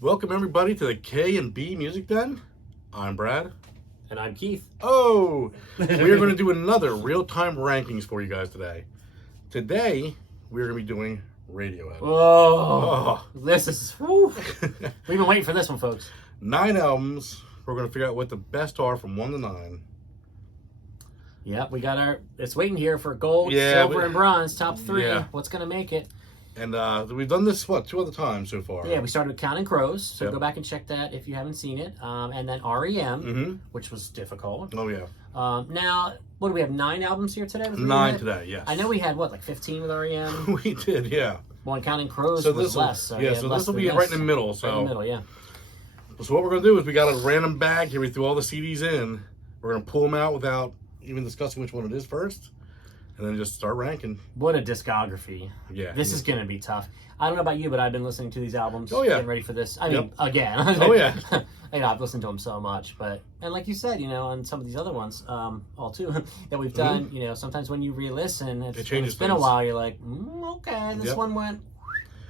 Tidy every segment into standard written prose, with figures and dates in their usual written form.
Welcome everybody to the K&B Music Den. I'm Brad. And I'm Keith. Oh, we are going to do another real-time rankings for you guys today. Today, we're going to be doing Radiohead. Oh. This is... We've been waiting for this one, folks. 9 albums. We're going to figure out what the best are from 1 to 9. Yep, we got our... It's waiting here for gold, silver, and bronze. Top 3. Yeah. What's going to make it? And we've done this, 2 other times so far? Yeah, we started with Counting Crows, so go back and check that if you haven't seen it. And then REM, which was difficult. Oh, yeah. Now, what do we have, 9 albums here today? 9 today, yes. I know we had, like 15 with REM? We did, yeah. Well, and Counting Crows was less. So this will be right in the middle. So. Right in the middle, yeah. So what we're going to do is we got a random bag here. We threw all the CDs in. We're going to pull them out without even discussing which one it is first. And then just start ranking. What a discography. Yeah. This is going to be tough. I don't know about you, but I've been listening to these albums. Oh, yeah. Getting ready for this. I mean, again. Oh, yeah. I've listened to them so much. And like you said, on some of these other ones, all two, that we've done, sometimes when you re-listen, it's been a while, you're like, okay, this one went,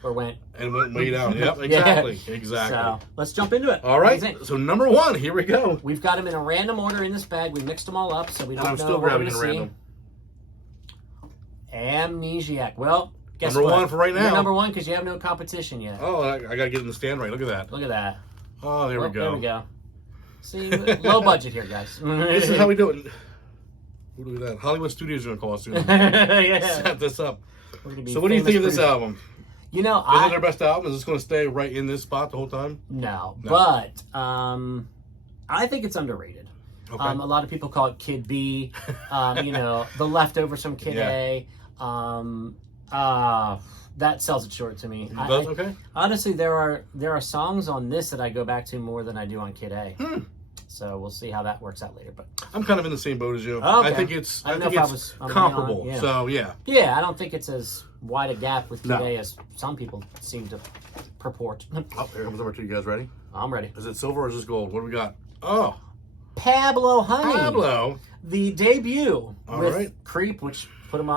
or went. And went way down. Yep, exactly. Yeah. Exactly. So, let's jump into it. All right. So, number 1, here we go. We've got them in a random order in this bag. We mixed them all up, so we don't know I'm still grabbing a random. Amnesiac. Well, guess number what? 1 for right now. You're number 1 because you have no competition yet. Oh, I got to get in the stand right. Look at that. Look at that. Oh, there we go. There we go. See, low budget here, guys. This is how we do it. We'll do that. Hollywood Studios are going to call us soon. Set this up. So what do you think of this album? Is it their best album? Is this going to stay right in this spot the whole time? No. But I think it's underrated. Okay. A lot of people call it Kid B, the leftovers from Kid A. That sells it short to me. Okay. Honestly, there are songs on this that I go back to more than I do on Kid A. So we'll see how that works out later. But I'm kind of in the same boat as you. Okay. I think it's I'm comparable. yeah. So yeah. Yeah, I don't think it's as wide a gap with Kid A as some people seem to purport. Oh, here comes number 2. You guys ready? I'm ready. Is it silver or is this gold? What do we got? Oh, Pablo Honey. Pablo. The debut with right. Creep, which put him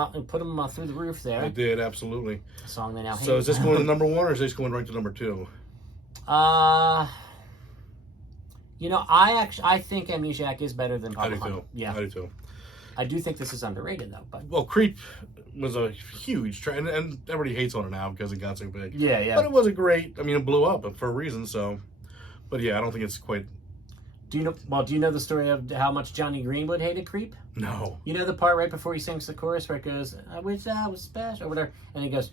through the roof there. I did, absolutely. A song they now hate. So is this going to number 1 or is this going right to number 2? I think Amnesiac is better than Pablo Honey. I do too. Yeah. I do too. I do think this is underrated though. But well, Creep was a huge trend, and everybody hates on it now because it got so big. Yeah, yeah. But it was a great. I mean, it blew up for a reason. So, but yeah, I don't think it's quite. Do you know the story of how much Johnny Greenwood hated Creep? No. You know the part right before he sings the chorus where it goes, "I wish I was special," or whatever, and he goes,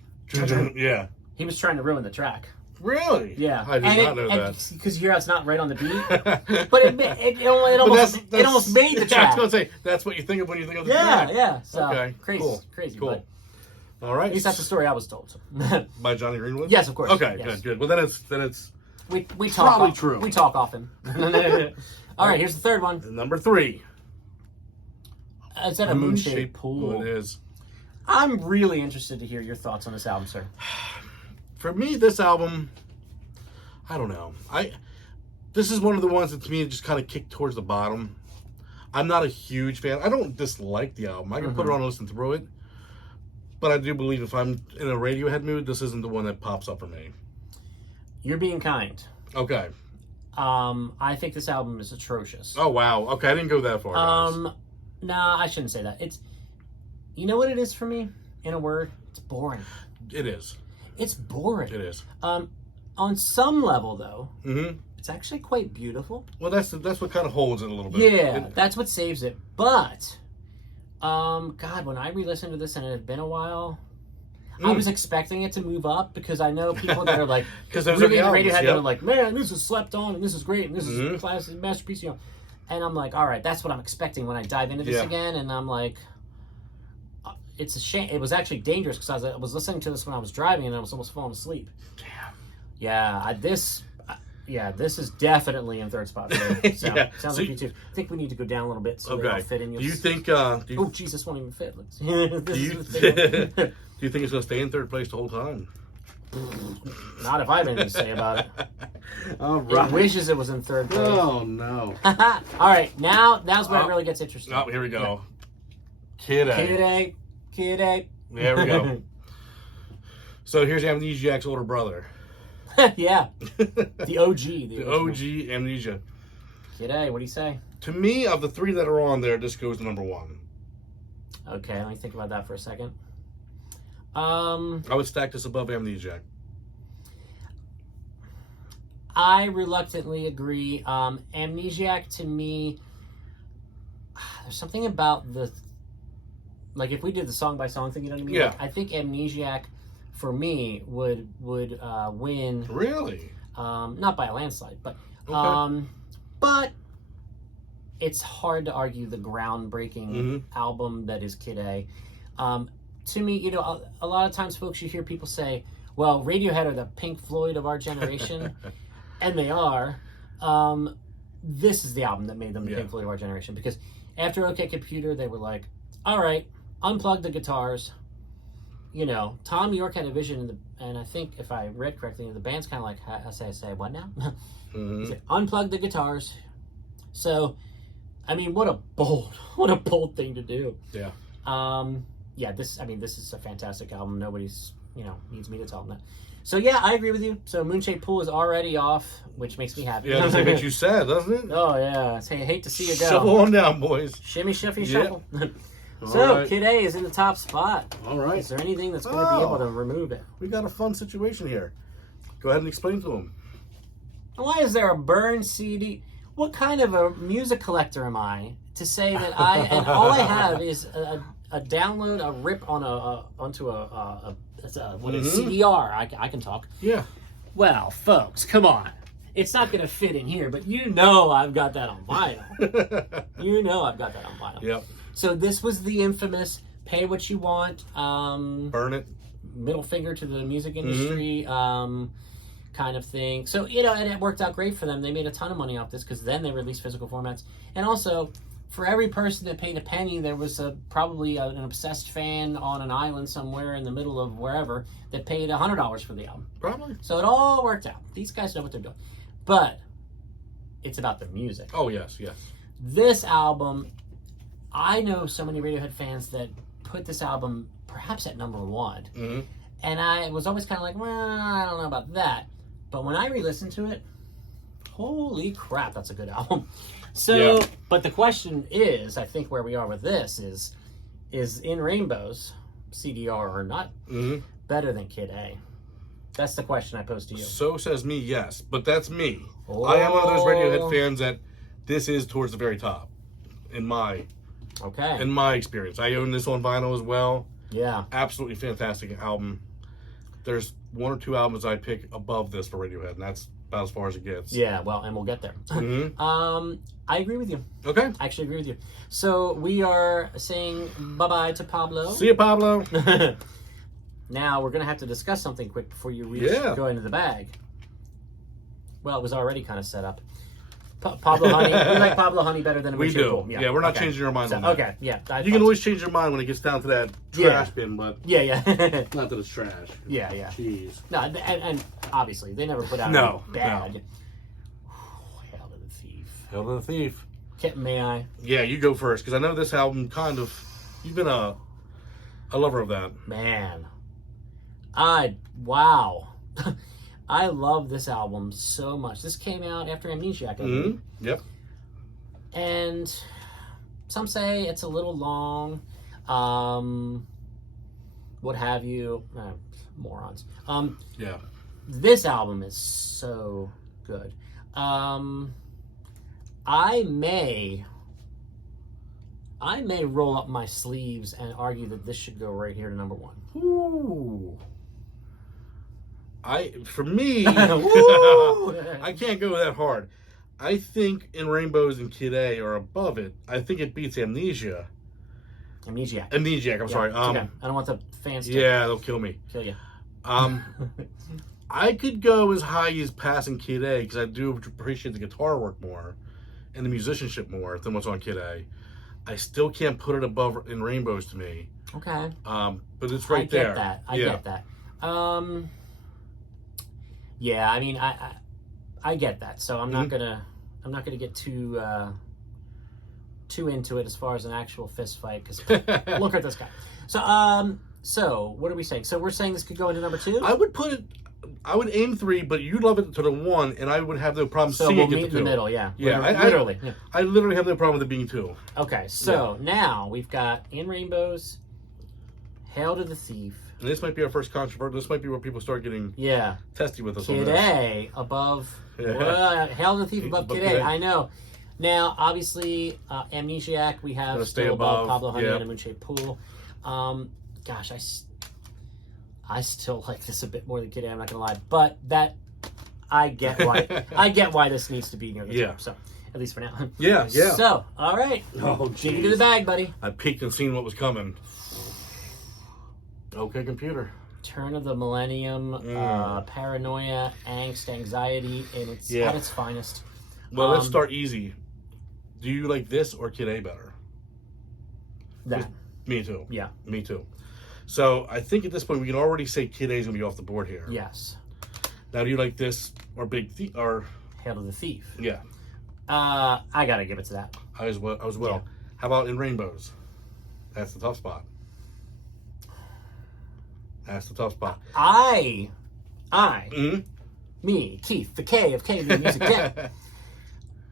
Yeah. He was trying to ruin the track. Really? Yeah. I did not know that. Because you hear it's not right on the beat, but it almost made the track. I was going to say, that's what you think of when you think of the track. Yeah. So, okay. Crazy. Cool. All right. At least that's the story I was told. By Johnny Greenwood? Yes, of course. Okay, yes. good. Well, then it's we talk probably true. We talk often. All right, here's the third one. Number 3. Is that a moon-shaped pool? Oh, it is. I'm really interested to hear your thoughts on this album, sir. For me, this album, I don't know. This is one of the ones that to me just kind of kicked towards the bottom. I'm not a huge fan. I don't dislike the album. I can put it on and listen through it. But I do believe if I'm in a Radiohead mood, this isn't the one that pops up for me. You're being kind. Okay. I think this album is atrocious. Oh, wow. Okay, I didn't go that far, guys. Nah, I shouldn't say that. You know what it is for me? In a word, it's boring. It is. It's boring. It is. On some level, though, mm-hmm. It's actually quite beautiful. Well, that's what kind of holds it a little bit. Yeah, that's what saves it. But, God, when I re-listened to this and it had been a while, I was expecting it to move up because I know people that are like, because really into Radiohead, they're like, man, this is slept on and this is great and this is a classic masterpiece, And I'm like, all right, that's what I'm expecting when I dive into this again. And I'm like, it's a shame. It was actually dangerous because I was listening to this when I was driving and I was almost falling asleep. Damn. Yeah, this is definitely in third spot for me. So, sounds like you too. I think we need to go down a little bit so they all fit in. Do you think? Oh, jeez, this won't even fit. Do you think it's going to stay in third place the whole time? Not if I have anything to say about it. All right. It wishes it was in third place. Oh, no. All right, now's where it really gets interesting. Oh, here we go. Kid A. Kid A. There we go. So here's Amnesiac's older brother. Yeah. The OG. The OG Amnesia. Kid A, what do you say? To me, of the three that are on there, this goes to number one. Okay, let me think about that for a second. I would stack this above Amnesiac. I reluctantly agree. Amnesiac, to me, there's something about the... Like, if we did the song-by-song thing, you know what I mean? Yeah. Like, I think Amnesiac, for me, would win. Really? Not by a landslide, but... Okay. But it's hard to argue the groundbreaking album that is Kid A. To me, you know, a lot of times, folks, you hear people say, well, Radiohead are the Pink Floyd of our generation. And they are. This is the album that made them the Pink Floyd of our generation. Because after OK Computer, they were like, all right, unplug the guitars. You know, Tom York had a vision, and I think, if I read correctly, the band's kind of like, I say, what now? He said, unplug the guitars. So, I mean, what a bold thing to do. Yeah. Yeah, this is a fantastic album. Nobody's, needs me to tell them that. So, yeah, I agree with you. So, Moonshaped Pool is already off, which makes me happy. Yeah, that's what you said, doesn't it? Oh, yeah. I hate to see you go. Shuffle on down, boys. Shimmy, shuffy, shuffle. So, right. Kid A is in the top spot. All right. Is there anything that's going to be able to remove it? We got a fun situation here. Go ahead and explain to them. Why is there a burn CD? What kind of a music collector am I to say that and all I have is a download, a rip on onto a CDR. I can talk. Yeah. Well, folks, come on. It's not going to fit in here, but you know I've got that on vinyl. You know I've got that on vinyl. Yep. So this was the infamous pay what you want. Burn it. Middle finger to the music industry. Kind of thing. So, and it worked out great for them. They made a ton of money off this because then they released physical formats. And also, for every person that paid a penny, there was probably an obsessed fan on an island somewhere in the middle of wherever that paid $100 for the album. Probably. So it all worked out. These guys know what they're doing. But it's about the music. Oh, yes, yes. This album, I know so many Radiohead fans that put this album perhaps at number one. Mm-hmm. And I was always kind of like, well, I don't know about that. But when I re-listened to it, holy crap, that's a good album. So, But the question is, I think where we are with this is In Rainbows, CDR or not, better than Kid A? That's the question I posed to you. So says me, yes. But that's me. Oh. I am one of those Radiohead fans that this is towards the very top, in my experience. I own this on vinyl as well. Yeah. Absolutely fantastic album. There's one or two albums I pick above this for Radiohead, and that's about as far as it gets. Yeah, well, and we'll get there. I agree with you. Okay. I actually agree with you. So we are saying bye-bye to Pablo. See you, Pablo. Now, we're going to have to discuss something quick before you go into the bag. Well, it was already kind of set up. Pablo Honey. We like Pablo Honey better than a We do. Pool. Yeah, we're not changing our mind on that. Okay, yeah. You can always change your mind when it gets down to that trash bin, but... Yeah. Not that it's trash. Yeah. Jeez. No, and obviously, they never put out bad. No. Hail to the thief. Hail to the thief. May I? Yeah, you go first, because I know this album you've been a lover of that. Man. Wow. I love this album so much. This came out after Amnesiac, I believe. Yep. And some say it's a little long. What have you. Morons. Yeah. This album is so good. I may roll up my sleeves and argue that this should go right here to number one. Ooh. For me, I can't go that hard. I think In Rainbows and Kid A are above it. I think it beats Amnesiac. I'm sorry. Okay. I don't want the fans to... Yeah, they'll kill me. Kill you. I could go as high as passing Kid A because I do appreciate the guitar work more and the musicianship more than what's on Kid A. I still can't put it above In Rainbows to me. Okay. But it's right there. I get that. Yeah, I mean, I get that. So I'm not gonna get too into it as far as an actual fist fight because look at this guy. So what are we saying? So we're saying this could go into number two. I would put it. I would aim 3, but you'd love it to the 1, and I would have no problem So seeing we'll it get meet to in 2. the middle, yeah. Yeah, Literally. Yeah. I literally have no problem with it being 2. Okay, so now we've got In Rainbows, Hail to the Thief. And this might be our first controversy. This might be where people start getting testy with us on Kid this. A above, Hail to the Thief above Kid A. I know. Now, obviously, Amnesiac, we have still above Pablo Honey and a Moonshaped Pool. Gosh, I still like this a bit more than Kid A, I'm not going to lie. But that, I get why this needs to be near the top. So, at least for now. Yeah. So, all right. Oh, dig into the bag, buddy. I peeked and seen what was coming. Okay, computer. Turn of the millennium, paranoia, angst, anxiety, and it's at its finest. Well, let's start easy. Do you like this or Kid A better? That. Me too. Yeah. Me too. So I think at this point we can already say Kid A is gonna be off the board here. Yes. Now, do you like this or Big Thief or Hail to the Thief? Yeah. I gotta give it to that. I as well. Yeah. How about In Rainbows? That's the tough spot. That's the tough spot. Me, Keith, the K of K Music Get,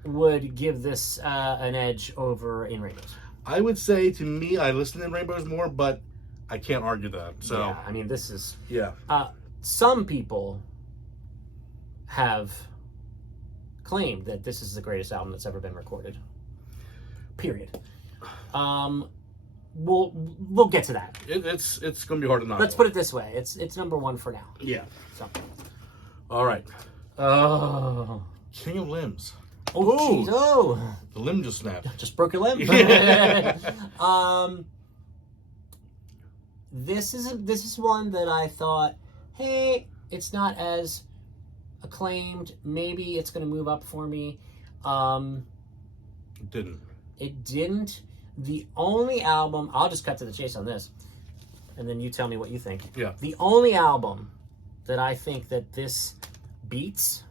would give this an edge over In Rainbows. I would say, to me, I listen to In Rainbows more, but I can't argue that. So yeah, I mean, this is yeah. Some people have claimed that this is the greatest album that's ever been recorded. Period. We'll get to that. It's going to be hard to knock. Let's put it this way: it's number 1 for now. Yeah. So. All right. Oh. King of Limbs. Oh, geez. Oh. The limb just snapped. Just broke your limb. Yeah. This is one that I thought, hey, it's not as acclaimed. Maybe it's going to move up for me. It didn't. It didn't. The only album, I'll just cut to the chase on this, and then you tell me what you think. Yeah. The only album that I think that this beats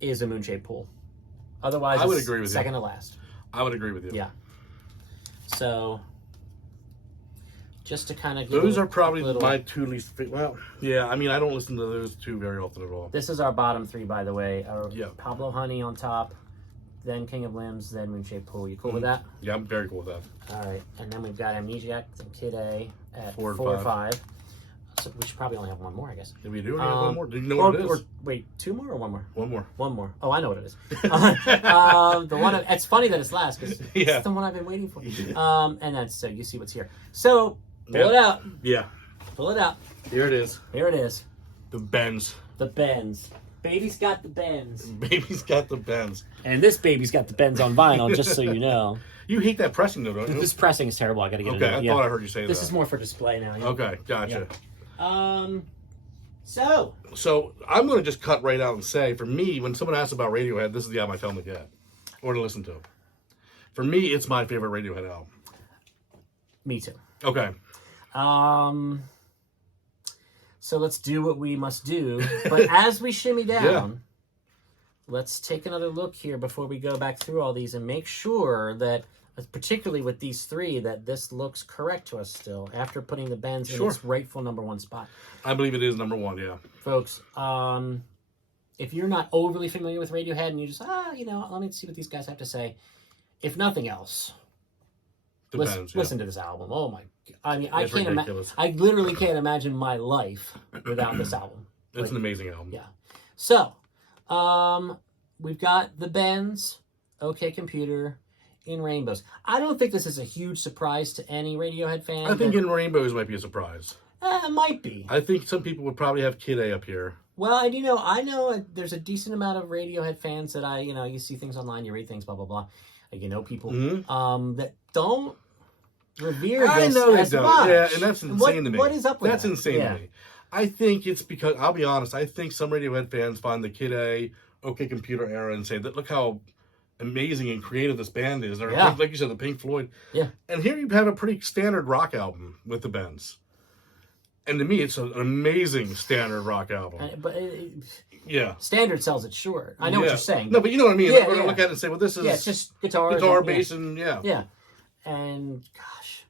is A Moonshaped Pool. Otherwise, I would agree with second to last. I would agree with you. Yeah. So, just to kind of give those are probably little, my 2 least. Well, yeah. I mean, I don't listen to those 2 very often at all. This is our bottom 3, by the way. Yeah. Pablo Honey on top, then King of Limbs, then Moonshaped Pool. You cool with that? Yeah, I'm very cool with that. All right, and then we've got Amnesiac and Kid A at 4 and 4 or 5. So we should probably only have one more, I guess. Did we do? One more? Do you know what it is? Or wait, 2 more or 1 more? One more. 1 more. Oh, I know what it is. The one. It's funny that it's last because it's the one I've been waiting for. And that's so you see what's here. So pull it out. Yeah. Pull it out. Here it is. Here it is. The Benz. The Benz. Baby's got the Benz. Baby's got the Benz. And this baby's got the Benz on vinyl, just so you know. You hate that pressing though, don't you? This pressing is terrible. I got to get it. Okay, I thought I heard you say that. This is more for display now. Yeah. Okay, gotcha. Yeah. So I'm going to just cut right out and say, for me, when someone asks about Radiohead, this is the album I tell them to get or to listen to. For me, it's my favorite Radiohead album. Me too. Okay. So let's do what we must do. But as we shimmy down, let's take another look here before we go back through all these and make sure that, particularly with these 3, that this looks correct to us still after putting the Benz in its rightful number 1 spot. I believe it is number 1, yeah. Folks, if you're not overly familiar with Radiohead and you just, let me see what these guys have to say. If nothing else, listen to this album. Oh my! I mean, I can't imagine. I literally can't imagine my life without this album. It's an amazing album. Yeah. So, we've got the Benz, OK Computer, In Rainbows. I don't think this is a huge surprise to any Radiohead fan. I think In Rainbows might be a surprise. It might be. I think some people would probably have Kid A up here. Well, and I know there's a decent amount of Radiohead fans that you see things online, you read things, blah, blah, blah. People that don't revere this as much. Yeah, and that's insane to me. What is up with that? That's insane to me. I think it's because, I'll be honest, I think some Radiohead fans find the Kid A, OK Computer era and say, look how amazing and creative this band is. Or like you said, the Pink Floyd. Yeah. And here you have a pretty standard rock album with the Benz. And to me, it's an amazing standard rock album. Standard sells it short. I know what you're saying. No, but you know what I mean. Yeah, We're going to look at it and say, well, this is... Yeah, it's just guitar, bass, and Yeah. And, gosh...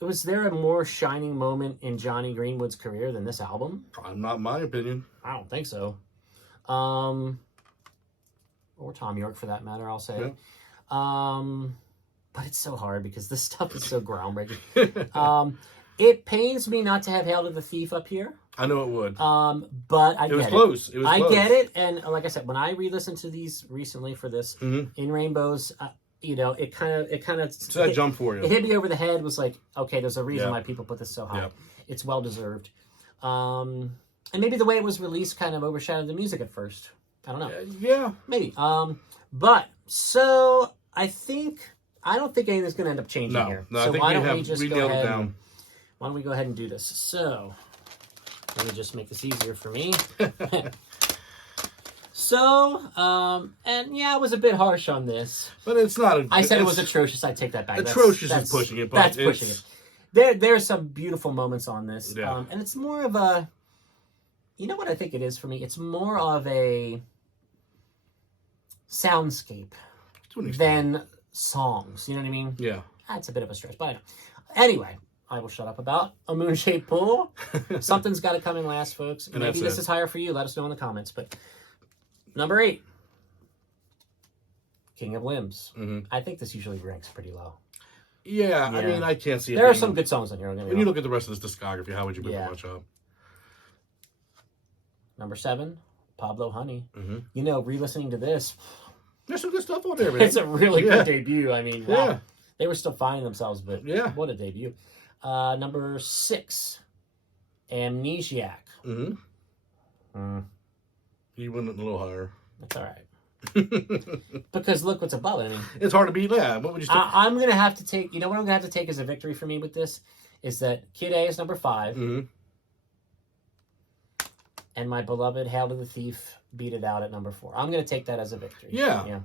Was there a more shining moment in Johnny Greenwood's career than this album? Not my opinion. I don't think so. Or Tom York for that matter, I'll say. Yeah. But it's so hard because this stuff is so groundbreaking. It pains me not to have Hail to the Thief up here. I know it would. But I get it. It was close. It was I close. get it. And like I said, when I re-listened to these recently for this, Mm-hmm. In Rainbows, it kind of So that jump for you. It hit me over the head. Was like, okay, there's a reason Yeah. why people put this so high. Yeah. It's well deserved. And maybe the way it was released kind of overshadowed the music at first. I don't know. Yeah. Maybe. But so I don't think anything's going to end up changing here. No, So I think why we don't have we just go nailed it ahead? down. Why don't we go ahead and do this? So let me just make this easier for me. So, and yeah, I was a bit harsh on this. But it's not. I said it was atrocious. I take that back. Atrocious is pushing it. But That's pushing it. There's some beautiful moments on this. Yeah. And it's more of a, you know what I think it is for me? It's more of a soundscape than songs. You know what I mean? Yeah. That's a bit of a stretch, but I know. Anyway, I will shut up about A Moon-Shaped Pool. Something's got to come in last, folks. And Maybe this is higher for you. Let us know in the comments. But number 8, King of Limbs. Mm-hmm. I think this usually ranks pretty low. Yeah, I mean, I can't see it. There are some good songs on here. When you look at the rest of this discography, how would you move it much up? Number 7, Pablo Honey. Mm-hmm. You know, re-listening to this, there's some good stuff on there, man. it's a really good debut. I mean, wow. Yeah. They were still finding themselves, but Yeah. what a debut. Number 6, Amnesiac. Mm-hmm. You went a little higher. That's all right. Because look what's above it. I mean, it's hard to beat. Yeah. What would you say? I'm going to have to take, you know what I'm going to have to take as a victory for me with this? Is that Kid A is number 5. Mm-hmm. And my beloved Hail to the Thief beat it out at number 4. I'm going to take that as a victory. Yeah. Yeah.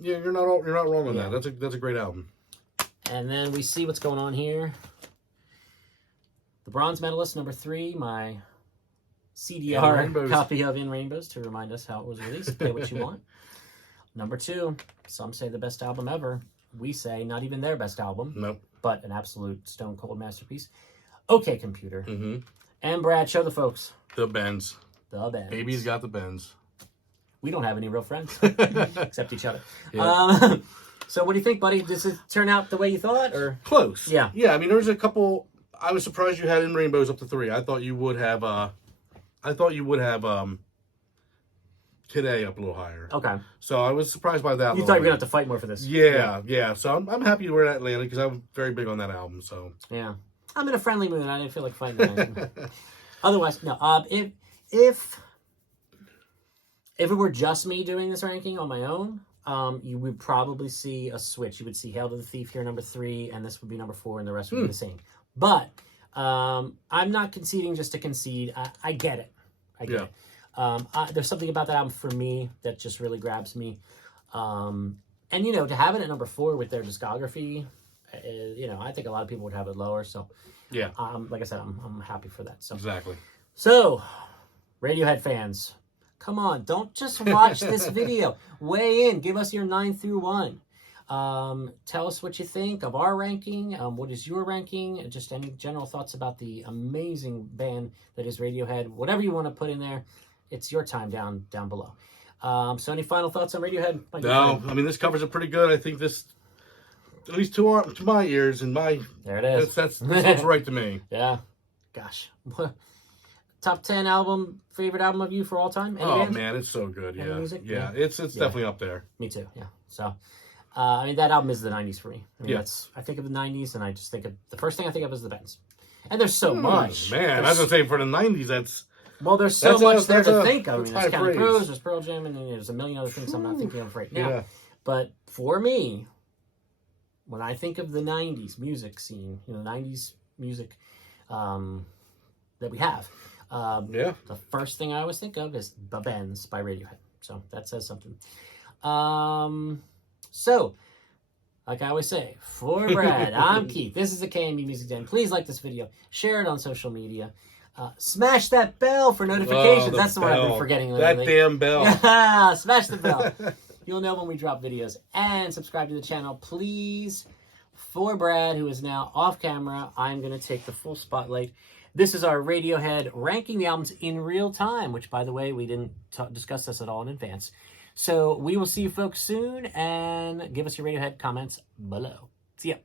Yeah, you're not wrong on Yeah. that. That's a great album. And then we see what's going on here. The bronze medalist, number 3, my CDR copy of In Rainbows to remind us how it was released. Pay what you want. Number 2, some say the best album ever. We say not even their best album. Nope. But an absolute stone cold masterpiece. OK Computer. Mm-hmm. And Brad, show the folks. The Benz. The Benz. Baby's got the Benz. We don't have any real friends. Except each other. Yeah. So what do you think, buddy? Does it turn out the way you thought? Or Close. Yeah. Yeah, I mean, there's a couple. I was surprised you had In Rainbows up to 3. I thought you would have Kid A up a little higher. Okay. So I was surprised by that. You thought you were going to have to fight more for this. Yeah. So I'm happy where that landed because I'm very big on that album. So Yeah. I'm in a friendly mood. I didn't feel like fighting tonight. Otherwise, no. If it were just me doing this ranking on my own, you would probably see a switch. You would see Hail to the Thief here, number 3, and this would be number 4, and the rest would be the same. But I'm not conceding just to concede. I get it. I get it. There's something about that album for me that just really grabs me. And, you know, to have it at number 4 with their discography, you know, I think a lot of people would have it lower. So, yeah, like I said, I'm happy for that. So exactly. So, Radiohead fans, come on, don't just watch this video. Weigh in. Give us your 9 through 1. Tell us what you think of our ranking. What is your ranking? Just any general thoughts about the amazing band that is Radiohead. Whatever you want to put in there, it's your time down below. So any final thoughts on Radiohead? No, I mean, this covers it pretty good. I think this, at least to my ears and my... There it is. That's right to me. Yeah. Gosh. Top 10 favorite album of you for all time? Any band? Man, it's so good. Any Yeah. music? Yeah, it's definitely up there. Me too, yeah. So, I mean, that album is the 90s for me. I mean, Yeah. I think of the 90s, and I just think of, the first thing I think of is the Bends. And there's so much. Man, I was going to say, for the 90s, that's... Well, there's so much there to think of. I mean, that's there's high Counting praise. Crows, there's Pearl Jam, and then there's a million other things I'm not thinking of right now. Yeah. But for me, when I think of the 90s music scene, you know, 90s music that we have, the first thing I always think of is The Bends by Radiohead. So that says something. So, like I always say, for Brad, I'm Keith. This is the KMB Music Den. Please like this video. Share it on social media. Smash that bell for notifications. That's the one I've been forgetting lately. That damn bell. Smash the bell. You'll know when we drop videos. And subscribe to the channel. Please For Brad, who is now off camera, I'm going to take the full spotlight. This is our Radiohead ranking the albums in real time, which, by the way, we didn't discuss this at all in advance. So we will see you folks soon, and give us your Radiohead comments below. See ya.